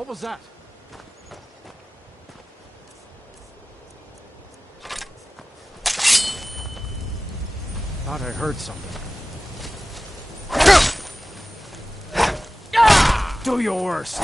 What was that? Thought I heard something. Do your worst.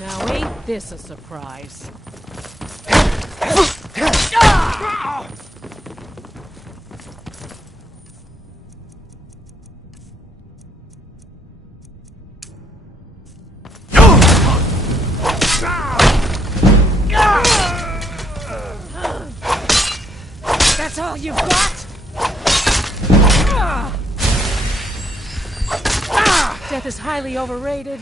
Now ain't this a surprise? That's all you've got? Death is highly overrated.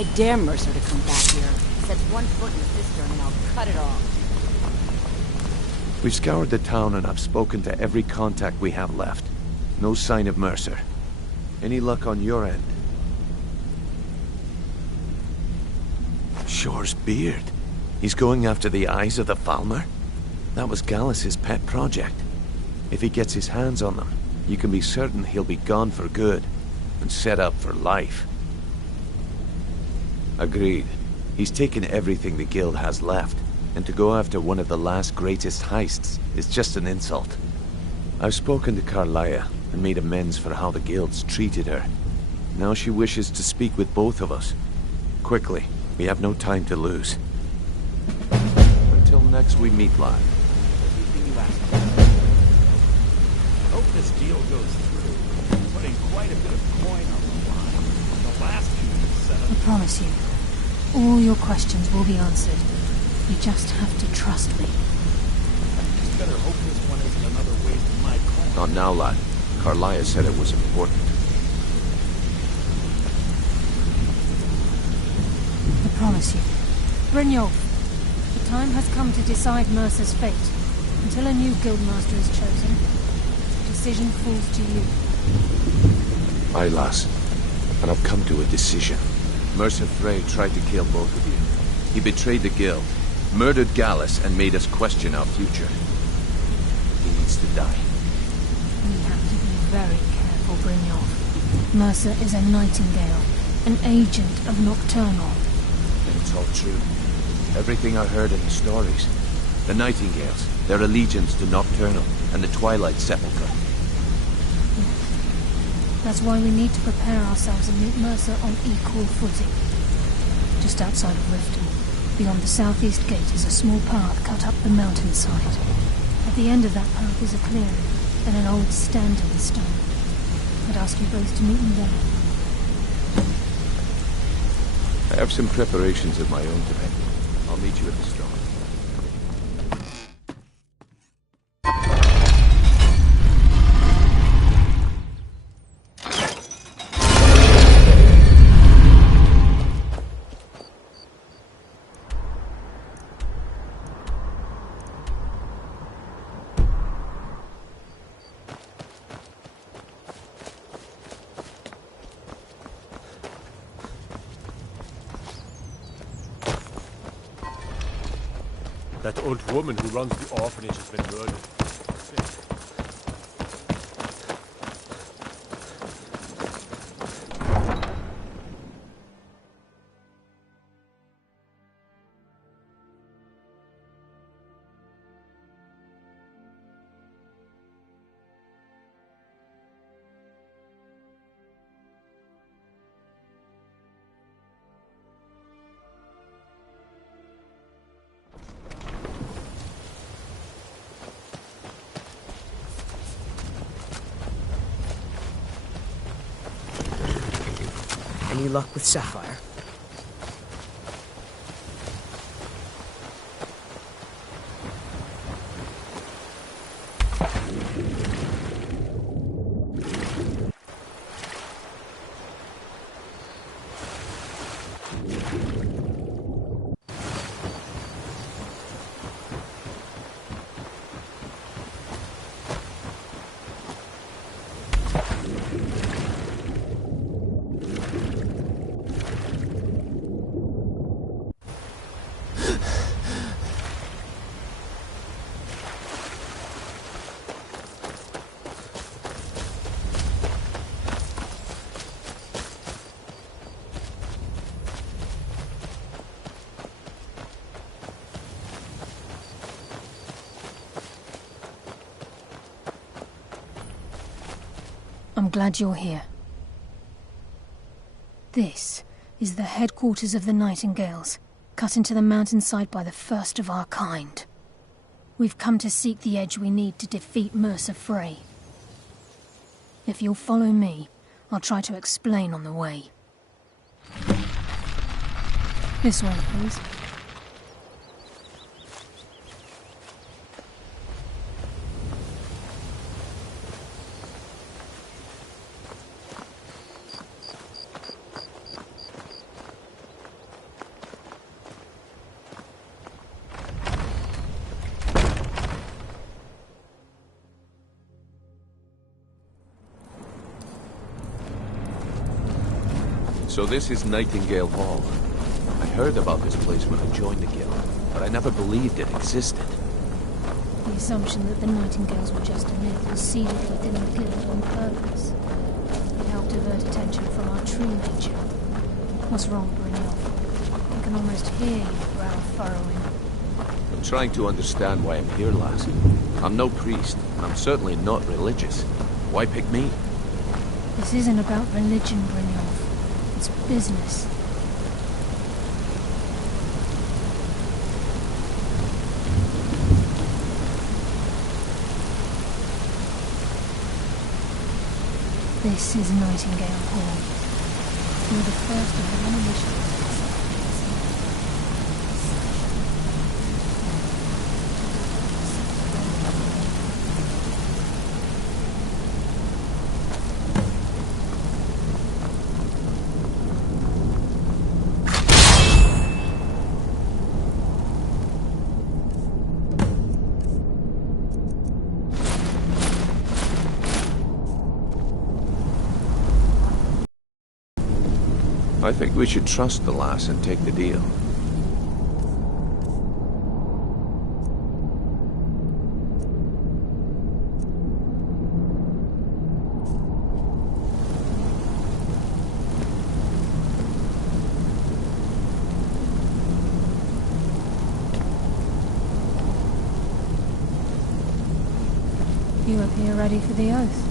I dare Mercer to come back here. Set one foot in the cistern and I'll cut it off. We've scoured the town and I've spoken to every contact we have left. No sign of Mercer. Any luck on your end? Shore's beard. He's going after the eyes of the Falmer? That was Gallus's pet project. If he gets his hands on them, you can be certain he'll be gone for good, and set up for life. Agreed. He's taken everything the guild has left, and to go after one of the last greatest heists is just an insult. I've spoken to Carlia and made amends for how the guild's treated her. Now she wishes to speak with both of us. Quickly, we have no time to lose. Until next we meet, lad. Everything you asked for. Hope this deal goes through. Putting quite a bit of coin on the line. The last few set I up. promise you, all your questions will be answered. You just have to trust me. Just better hope this one isn't another waste of my coin. Not now, lad. Carlia said it was important. I promise you. Brynjolf, the time has come to decide Mercer's fate. Until a new guildmaster is chosen, the decision falls to you. Aye, lass. And I've come to a decision. Mercer Frey tried to kill both of you. He betrayed the guild, murdered Gallus, and made us question our future. He needs to die. We have to be very careful, Brynjolf. Mercer is a nightingale, an agent of Nocturnal. And it's all true. Everything I heard in the stories. The Nightingales, their allegiance to Nocturnal, and the Twilight Sepulchre. That's why we need to prepare ourselves and meet Mercer on equal footing. Just outside of Riften, beyond the southeast gate, is a small path cut up the mountainside. At the end of that path is a clearing and an old standing stone. I'd ask you both to meet me there. I have some preparations of my own to make. I'll meet you at the stone. That old woman who runs the orphanage has been murdered. Any luck with Sapphire? I'm glad you're here. This is the headquarters of the Nightingales, cut into the mountainside by the first of our kind. We've come to seek the edge we need to defeat Mercer Frey. If you'll follow me, I'll try to explain on the way. This way, please. So this is Nightingale Hall. I heard about this place when I joined the guild, but I never believed it existed. The assumption that the Nightingales were just a myth was seeded within the guild on purpose. It helped divert attention from our true nature. What's wrong, Brynjolf? I can almost hear your brow furrowing. I'm trying to understand why I'm here, lass. I'm no priest, and I'm certainly not religious. Why pick me? This isn't about religion, Brynjolf. It's business. This is Nightingale Hall. You're the first of the initials. I think we should trust the lass and take the deal. You appear ready for the oath.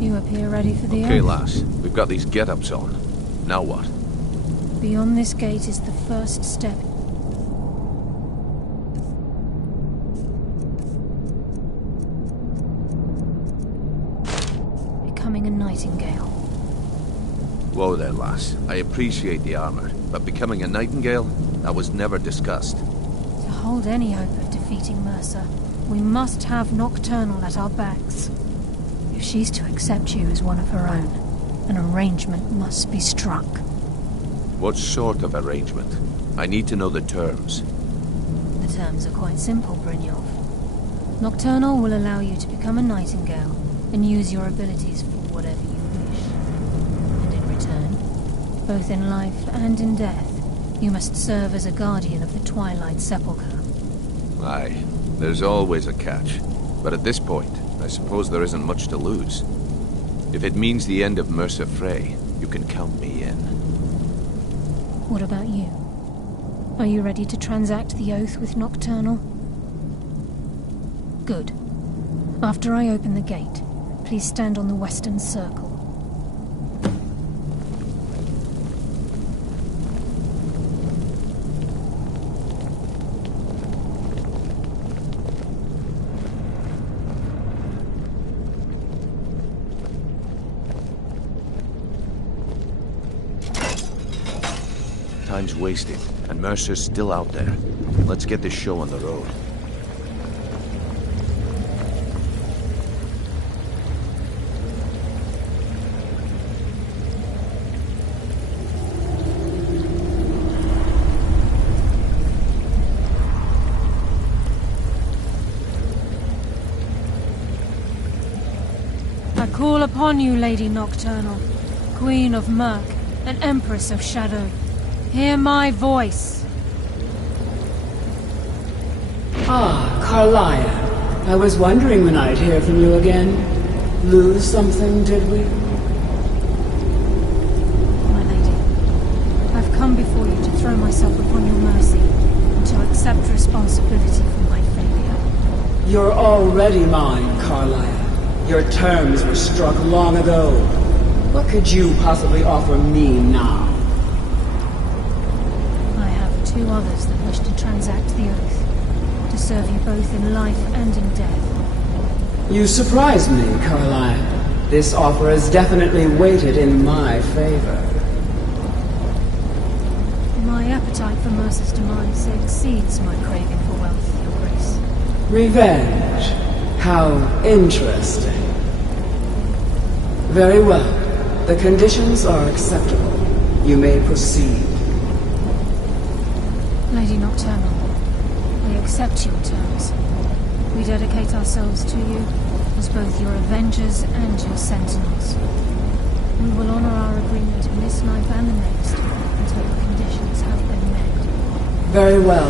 You appear ready for the Okay, oath. lass. We've got these get-ups on. Now what? Beyond this gate is the first step. Becoming a Nightingale. Whoa there, lass. I appreciate the armor, but becoming a Nightingale? That was never discussed. To hold any hope of defeating Mercer, we must have Nocturnal at our backs. If she's to accept you as one of her own, an arrangement must be struck. What sort of arrangement? I need to know the terms. The terms are quite simple, Brynjolf. Nocturnal will allow you to become a Nightingale and use your abilities for whatever you wish. And in return, both in life and in death, you must serve as a guardian of the Twilight Sepulchre. Aye, there's always a catch. But at this point, I suppose there isn't much to lose. If it means the end of Mercer Frey, you can count me in. What about you? Are you ready to transact the oath with Nocturnal? Good. After I open the gate, please stand on the western circle. Time's wasting, and Mercer's still out there. Let's get this show on the road. I call upon you, Lady Nocturnal, Queen of Murk and Empress of Shadow. Hear my voice. Ah, Carlia. I was wondering when I'd hear from you again. Lose something, did we? My lady, I've come before you to throw myself upon your mercy and to accept responsibility for my failure. You're already mine, Carlia. Your terms were struck long ago. What could you possibly offer me now? I have two others that wish to transact the oath, to serve you both in life and in death. You surprise me, Carlyle. This offer is definitely weighted in my favor. My appetite for Mercer's demise exceeds my craving for wealth, Your Grace. Revenge. How interesting. Very well. The conditions are acceptable. You may proceed. Lady Nocturnal, we accept your terms. We dedicate ourselves to you as both your avengers and your sentinels. We will honor our agreement in this life and the next until the conditions have been met. Very well.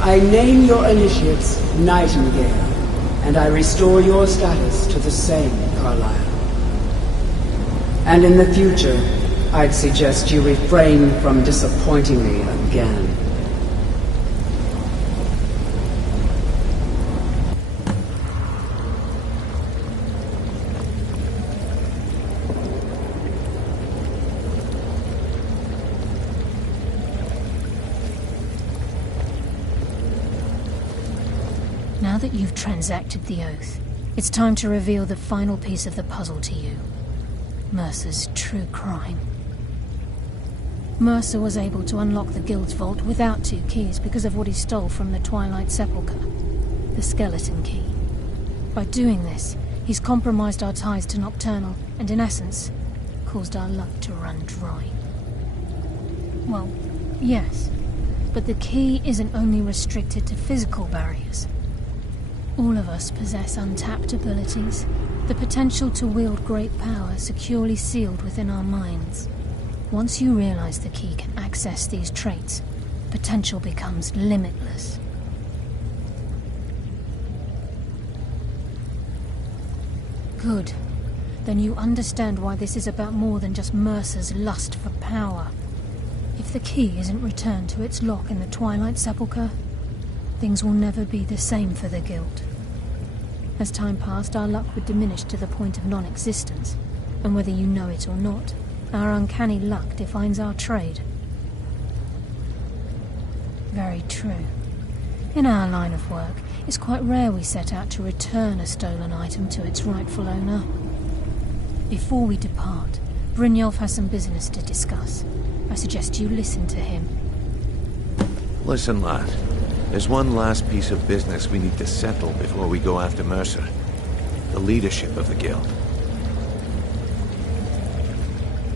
I name your initiates Nightingale, and I restore your status to the same, Carlyle. And in the future, I'd suggest you refrain from disappointing me again. Now that you've transacted the oath, it's time to reveal the final piece of the puzzle to you. Mercer's true crime. Mercer was able to unlock the Guild's vault without 2 keys because of what he stole from the Twilight Sepulchre, the skeleton key. By doing this, he's compromised our ties to Nocturnal and, in essence, caused our luck to run dry. Well, yes, but the key isn't only restricted to physical barriers. All of us possess untapped abilities, the potential to wield great power securely sealed within our minds. Once you realize the key can access these traits, potential becomes limitless. Good. Then you understand why this is about more than just Mercer's lust for power. If the key isn't returned to its lock in the Twilight Sepulchre, things will never be the same for the Guild. As time passed, our luck would diminish to the point of non-existence, and whether you know it or not, our uncanny luck defines our trade. Very true. In our line of work, it's quite rare we set out to return a stolen item to its rightful owner. Before we depart, Brynjolf has some business to discuss. I suggest you listen to him. Listen, lad. There's one last piece of business we need to settle before we go after Mercer. The leadership of the Guild.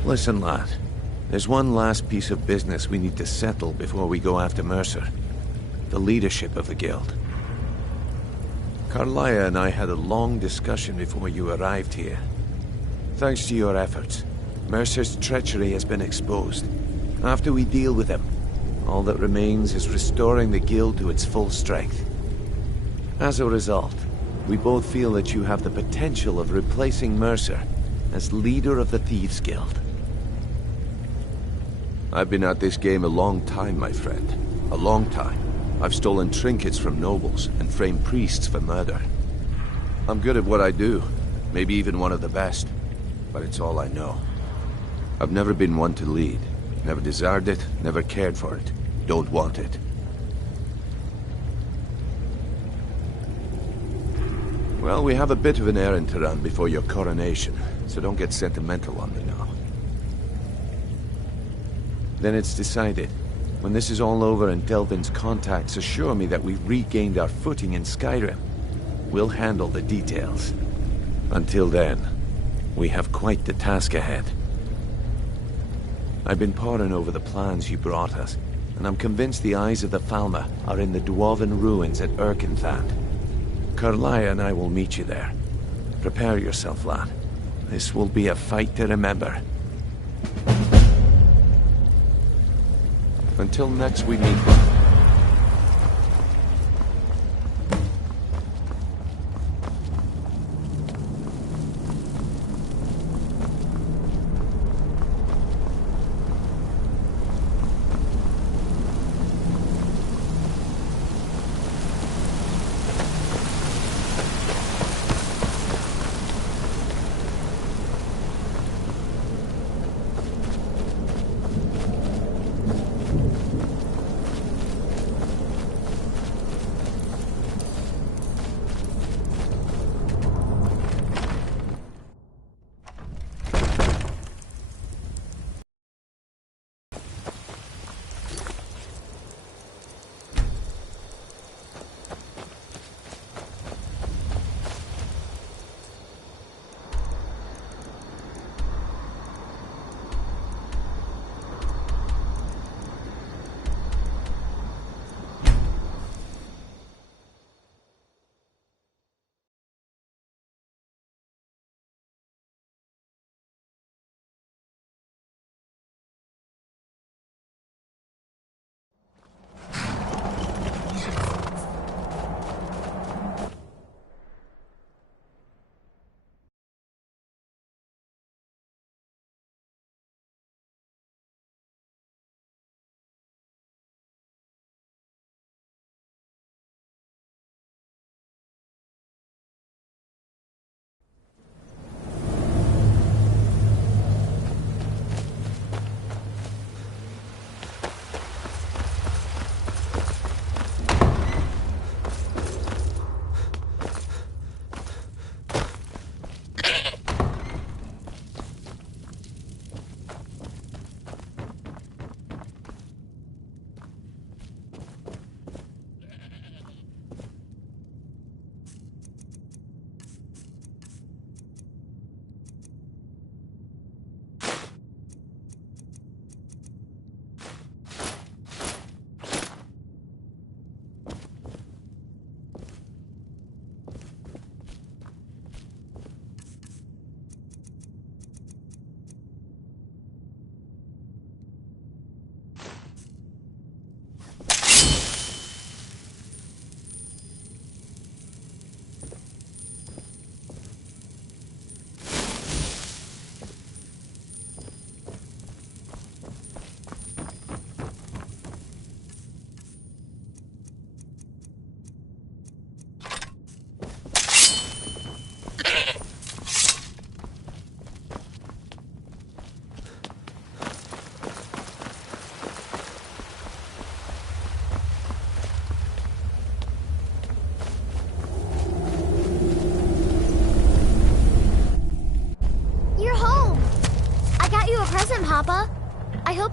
Listen, lad. There's one last piece of business we need to settle before we go after Mercer. The leadership of the Guild. Carlaya and I had a long discussion before you arrived here. Thanks to your efforts, Mercer's treachery has been exposed. After we deal with him, all that remains is restoring the Guild to its full strength. As a result, we both feel that you have the potential of replacing Mercer as leader of the Thieves' Guild. I've been at this game a long time, my friend. A long time. I've stolen trinkets from nobles and framed priests for murder. I'm good at what I do, maybe even one of the best, but it's all I know. I've never been one to lead. Never desired it, never cared for it. Don't want it. Well, we have a bit of an errand to run before your coronation, so don't get sentimental on me now. Then it's decided. When this is all over and Delvin's contacts assure me that we've regained our footing in Skyrim, we'll handle the details. Until then, we have quite the task ahead. I've been poring over the plans you brought us, and I'm convinced the eyes of the Falmer are in the Dwarven ruins at Erkenthand. Carlaya and I will meet you there. Prepare yourself, lad. This will be a fight to remember. Until next we meet.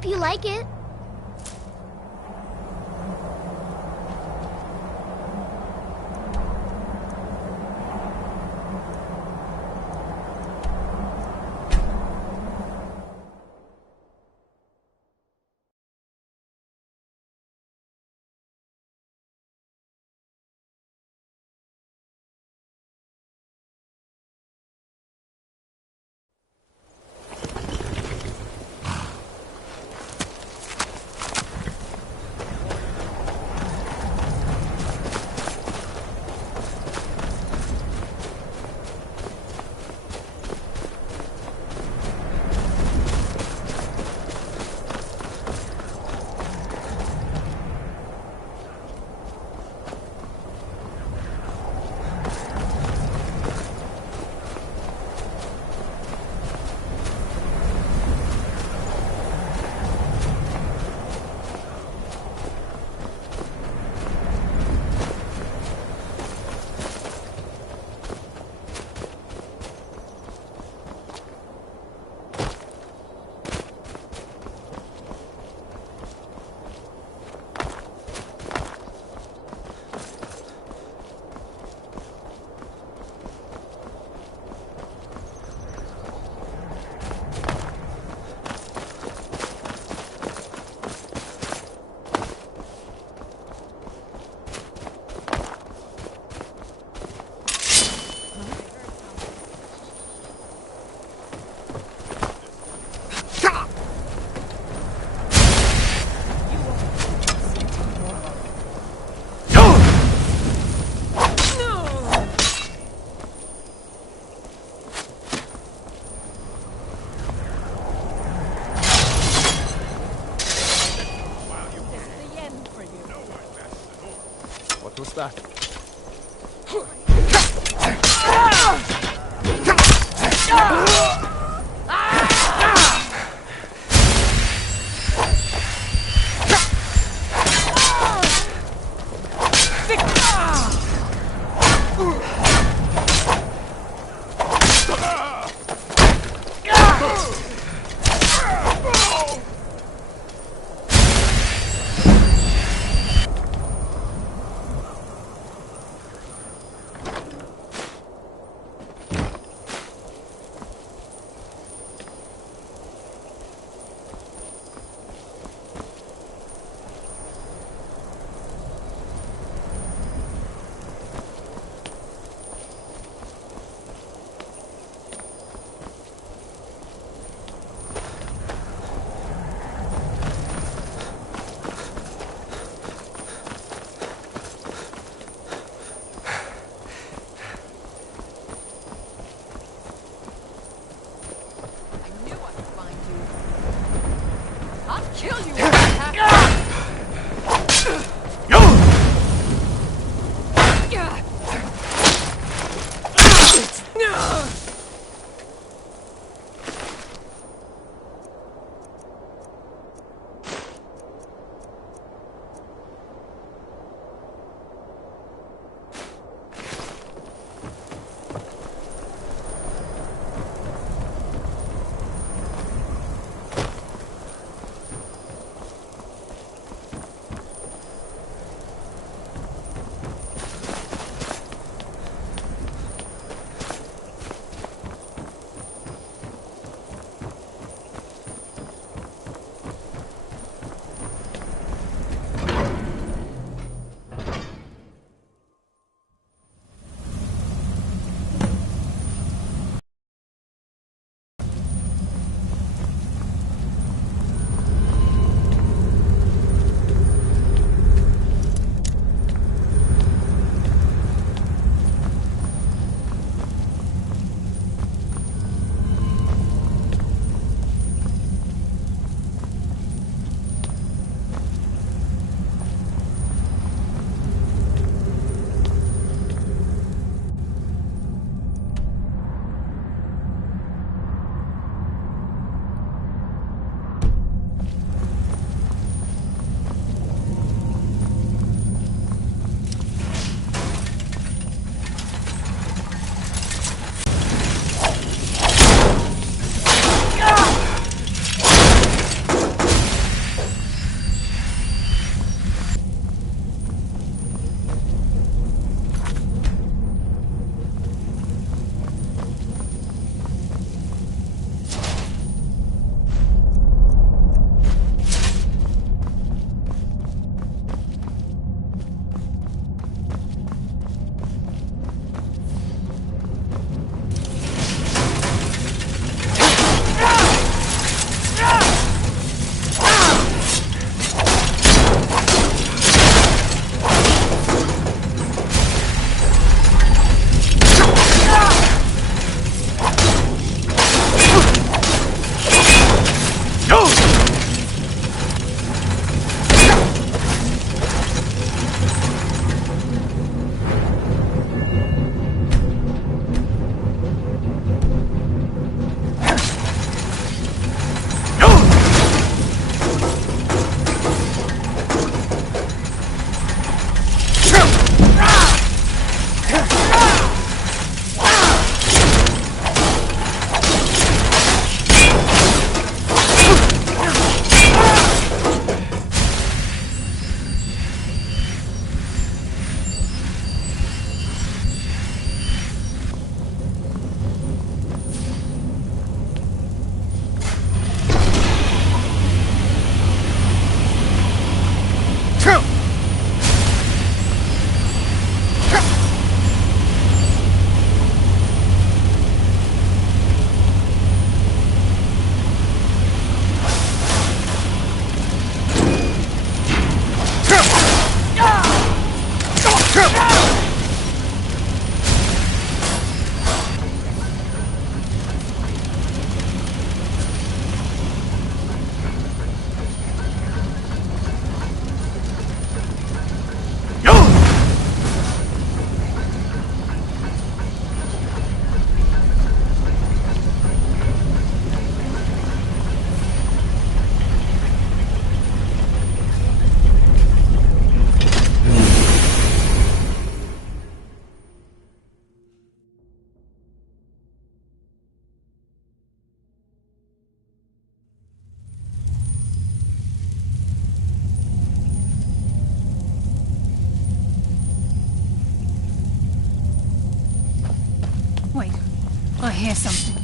hope you like it. What was that? I hear something.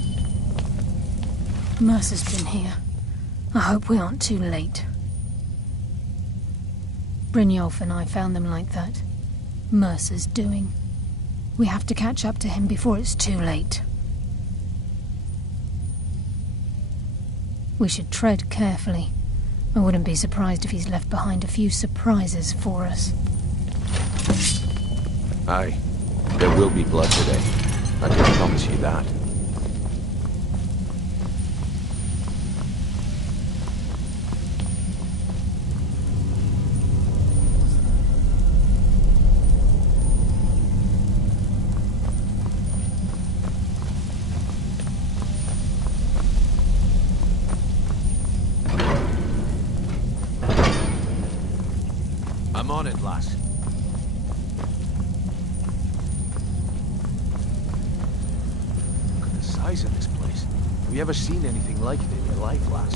Mercer's been here. I hope we aren't too late. Brynjolf and I found them like that. Mercer's doing. We have to catch up to him before it's too late. We should tread carefully. I wouldn't be surprised if he's left behind a few surprises for us. Aye. There will be blood today. I can promise you that. I'm on it, lass. Look at the size of this place. Have you ever seen anything like it in your life, lass?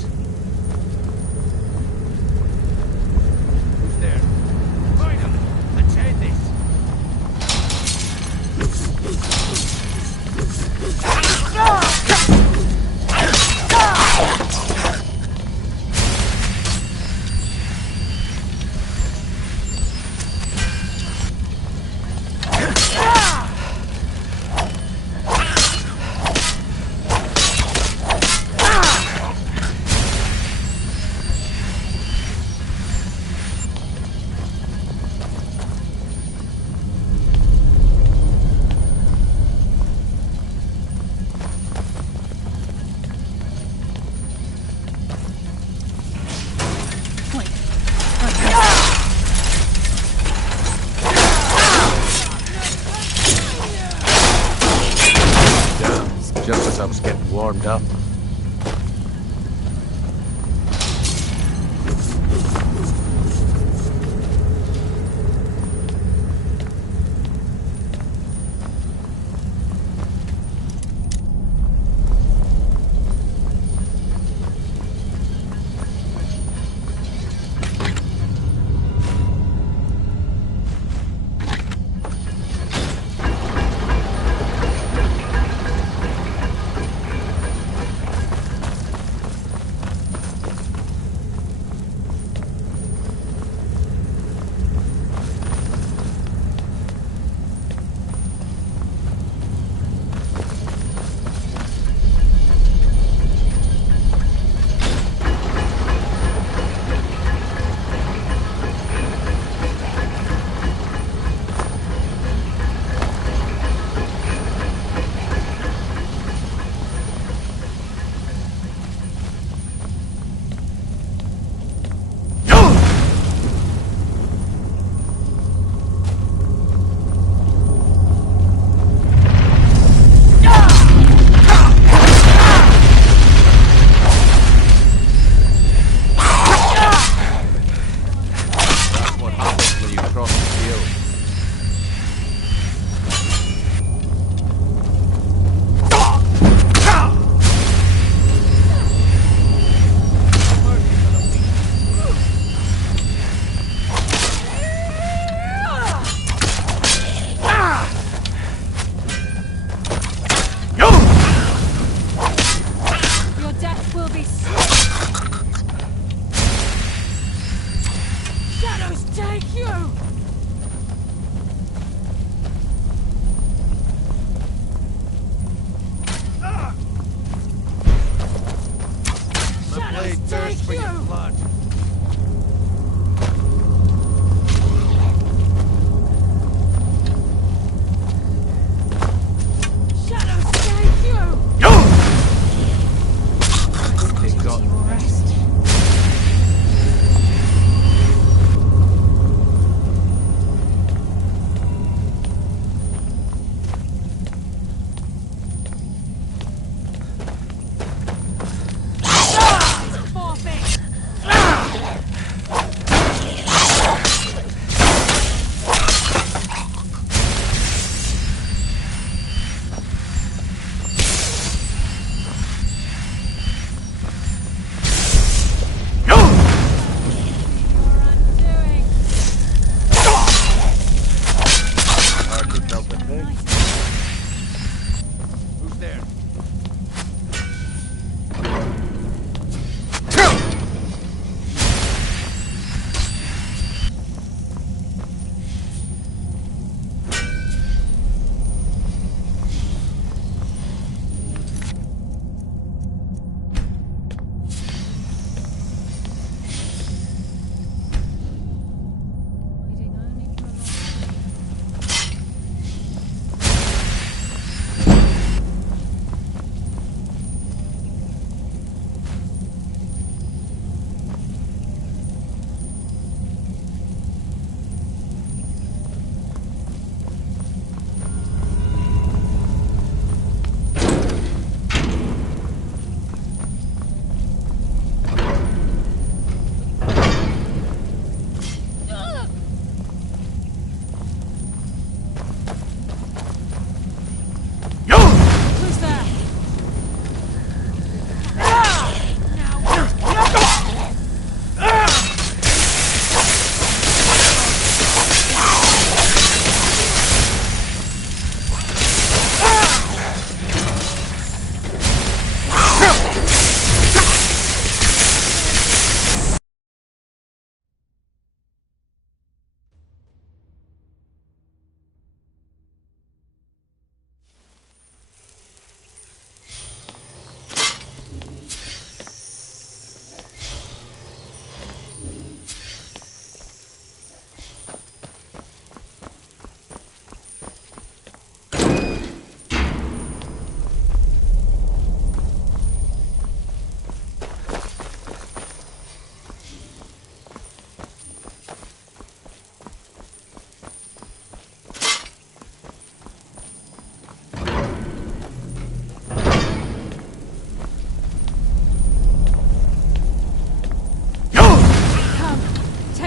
Who's there? Find him! Let's end this! Just as I was getting warmed up.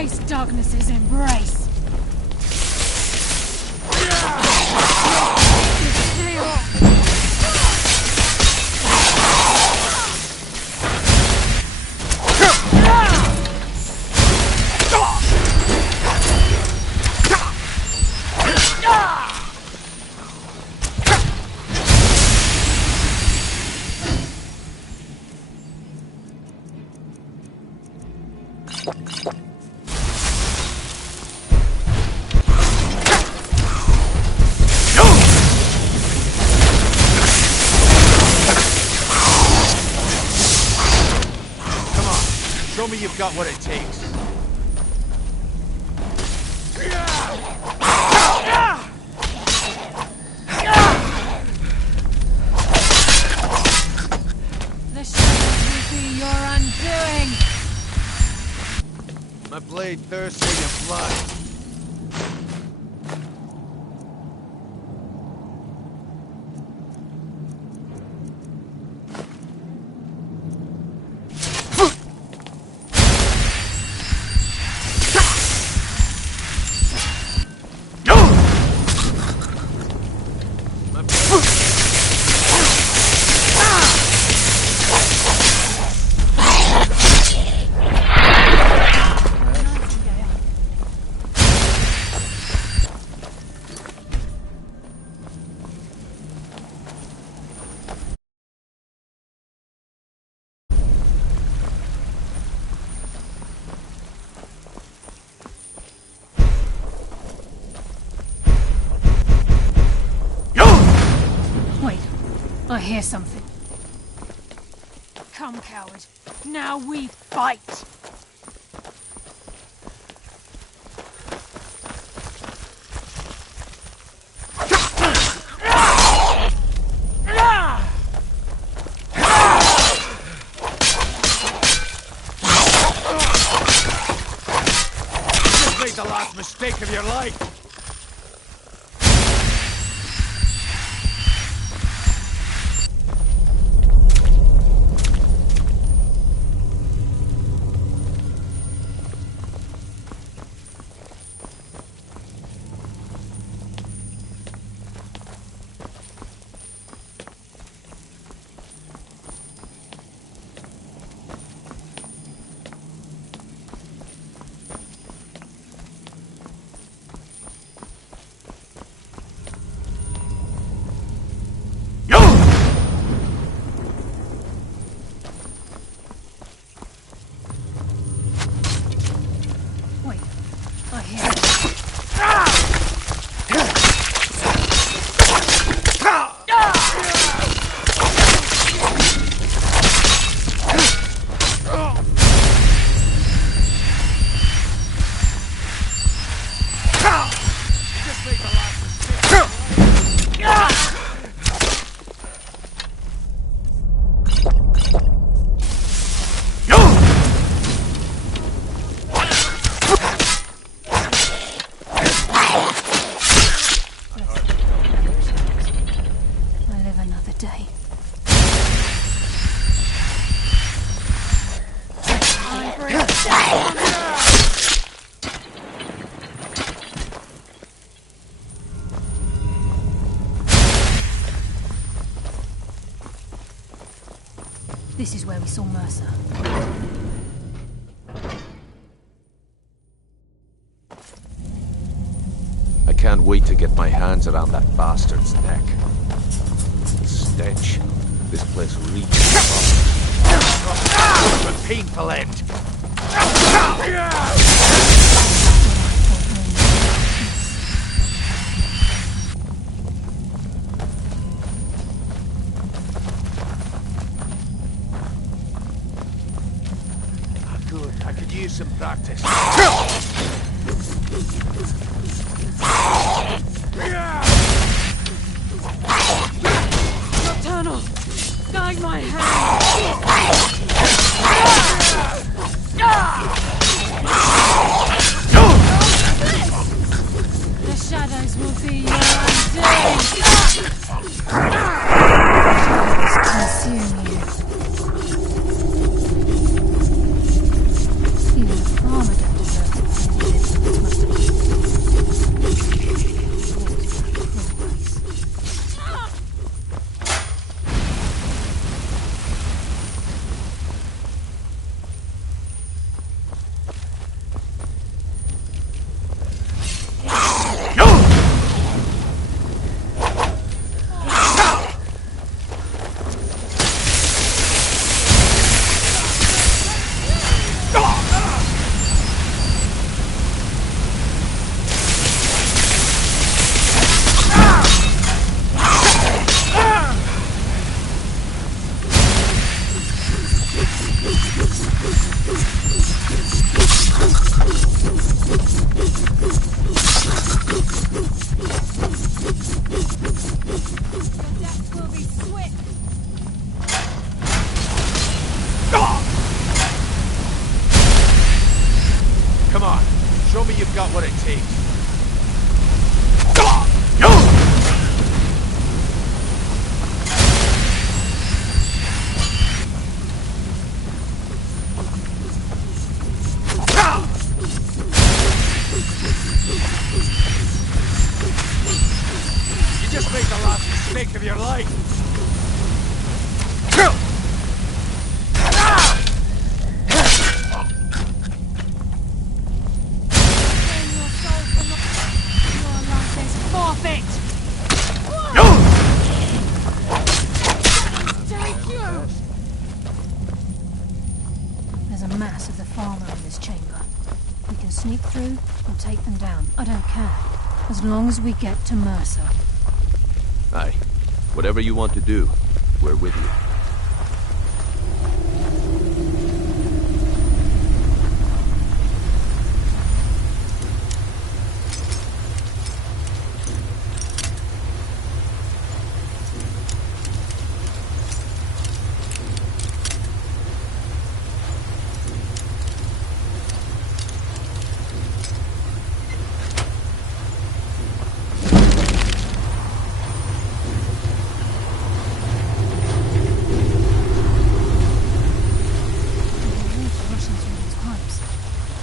Face darkness's embrace. Show me you've got what it takes. The shadows will be your undoing. My blade thirsts for your blood. I hear something. Come, coward. Now we fight! You made the last mistake of your life! Wait, I hear it. Just made the last mistake. I live another day. This is where we saw Mercer. I can't wait to get my hands around that bastard's neck. The stench. This place reeks. A painful end. Good. I could use some practice. Nocturnal! Guide my hand! Show me you've got what it takes. You just made the last mistake of your life. There's a mass of the farmer in this chamber. We can sneak through and take them down. I don't care. As long as we get to Mercer. Aye. Whatever you want to do, we're with you.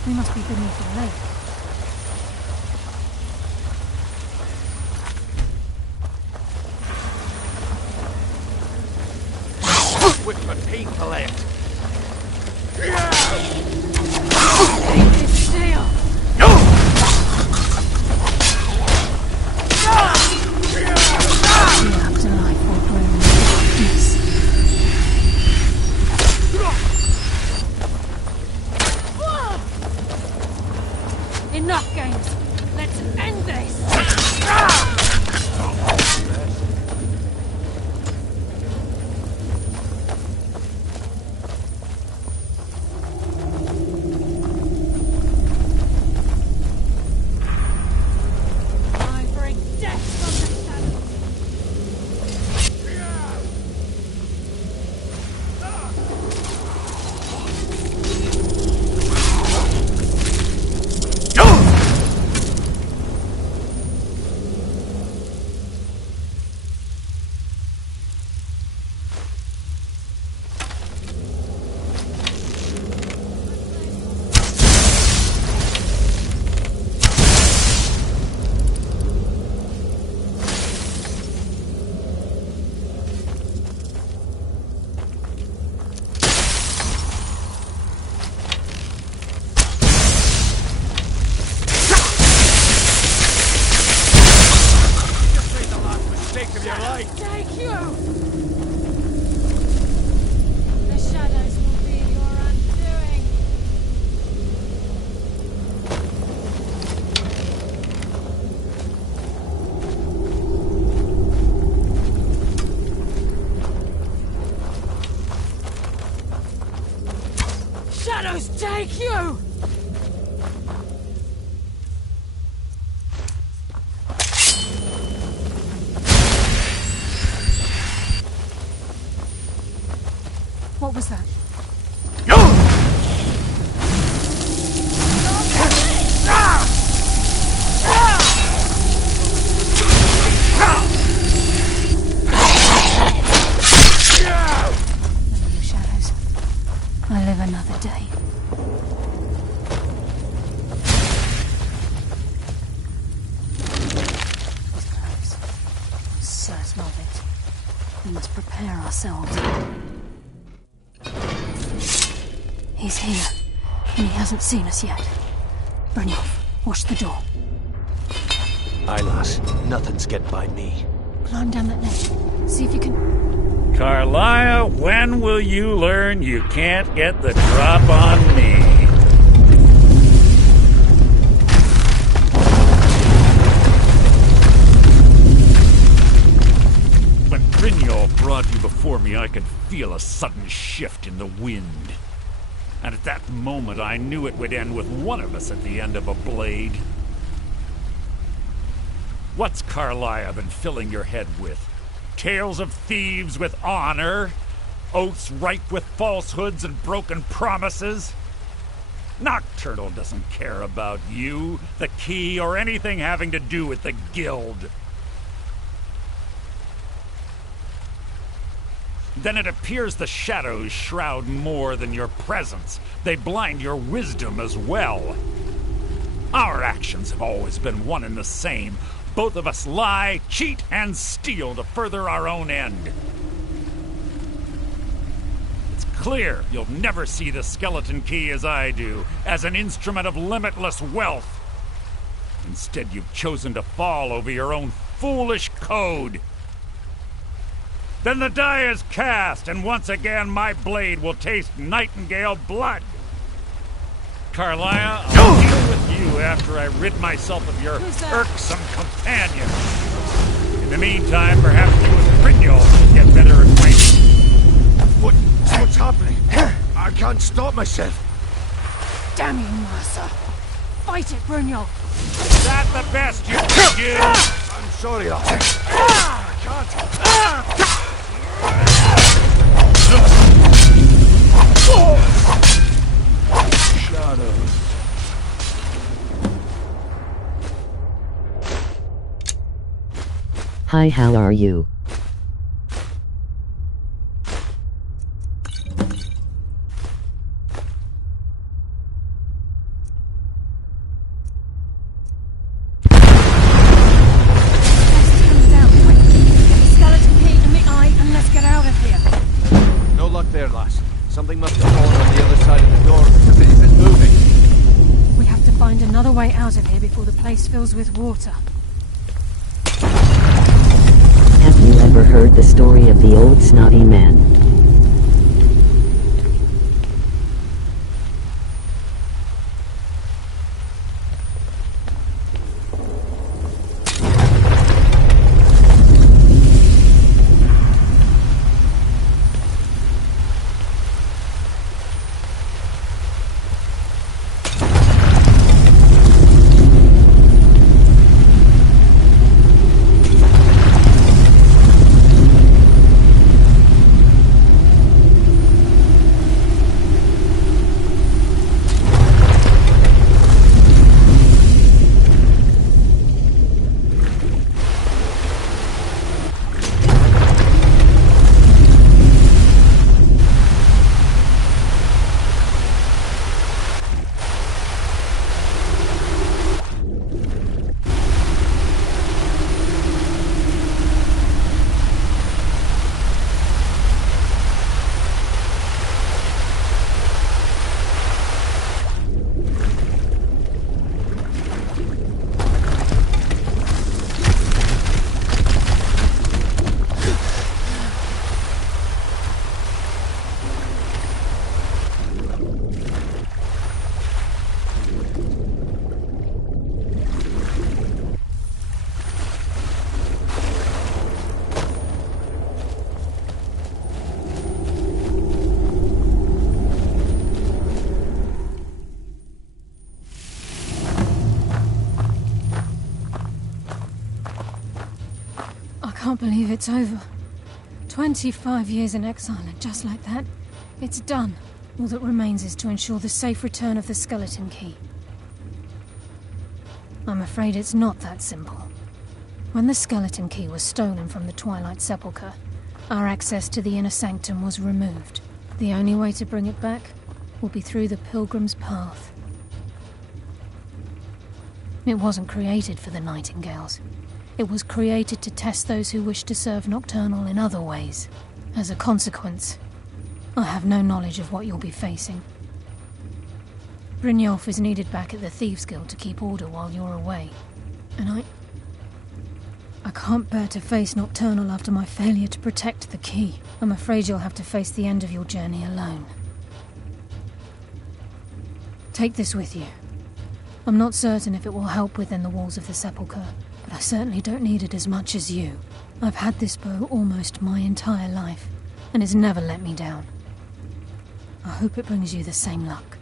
We must be beneath the lake. With the pain collect. It's sail! Wrapped alive for growing peace. Enough games! Let's end this! I bring death from the shadows! Of your life. Take you! The shadows will be your undoing. Shadows take you! What was that? Shadows. I live another day. He's close. I'm certain of it. We must prepare ourselves. He's here, and he hasn't seen us yet. Brynjolf, watch the door. Aye, lass. Nothing's get by me. Climb down that ledge. See if you can... Carlia, when will you learn you can't get the drop on me? When Brynjolf brought you before me, I could feel a sudden shift in the wind. And at that moment, I knew it would end with one of us at the end of a blade. What's Carlia been filling your head with? Tales of thieves with honor? Oaths ripe with falsehoods and broken promises? Nocturnal doesn't care about you, the key, or anything having to do with the guild. Then it appears the shadows shroud more than your presence. They blind your wisdom as well. Our actions have always been one and the same. Both of us lie, cheat, and steal to further our own end. It's clear you'll never see the skeleton key as I do, as an instrument of limitless wealth. Instead, you've chosen to fall over your own foolish code. Then the die is cast, and once again my blade will taste Nightingale blood. Carlia, I'll deal with you after I rid myself of your irksome companion. In the meantime, perhaps you and Brynjolf can get better acquainted. What's happening? I can't stop myself. Damn you, Mercer. Fight it, Brynjolf. Is that the best you can do? I'm sorry, I can't. Shadows. Hi, how are you? There, lass. Something must have fallen on the other side of the door because it isn't moving. We have to find another way out of here before the place fills with water. Have you ever heard the story of the old snotty man? I can't believe it's over. 25 years in exile, and just like that, it's done. All that remains is to ensure the safe return of the skeleton key. I'm afraid it's not that simple. When the skeleton key was stolen from the Twilight Sepulchre, our access to the inner sanctum was removed. The only way to bring it back will be through the Pilgrim's Path. It wasn't created for the Nightingales. It was created to test those who wish to serve Nocturnal in other ways. As a consequence, I have no knowledge of what you'll be facing. Brynjolf is needed back at the Thieves' Guild to keep order while you're away. And I can't bear to face Nocturnal after my failure to protect the key. I'm afraid you'll have to face the end of your journey alone. Take this with you. I'm not certain if it will help within the walls of the Sepulchre, but I certainly don't need it as much as you. I've had this bow almost my entire life, and it's never let me down. I hope it brings you the same luck.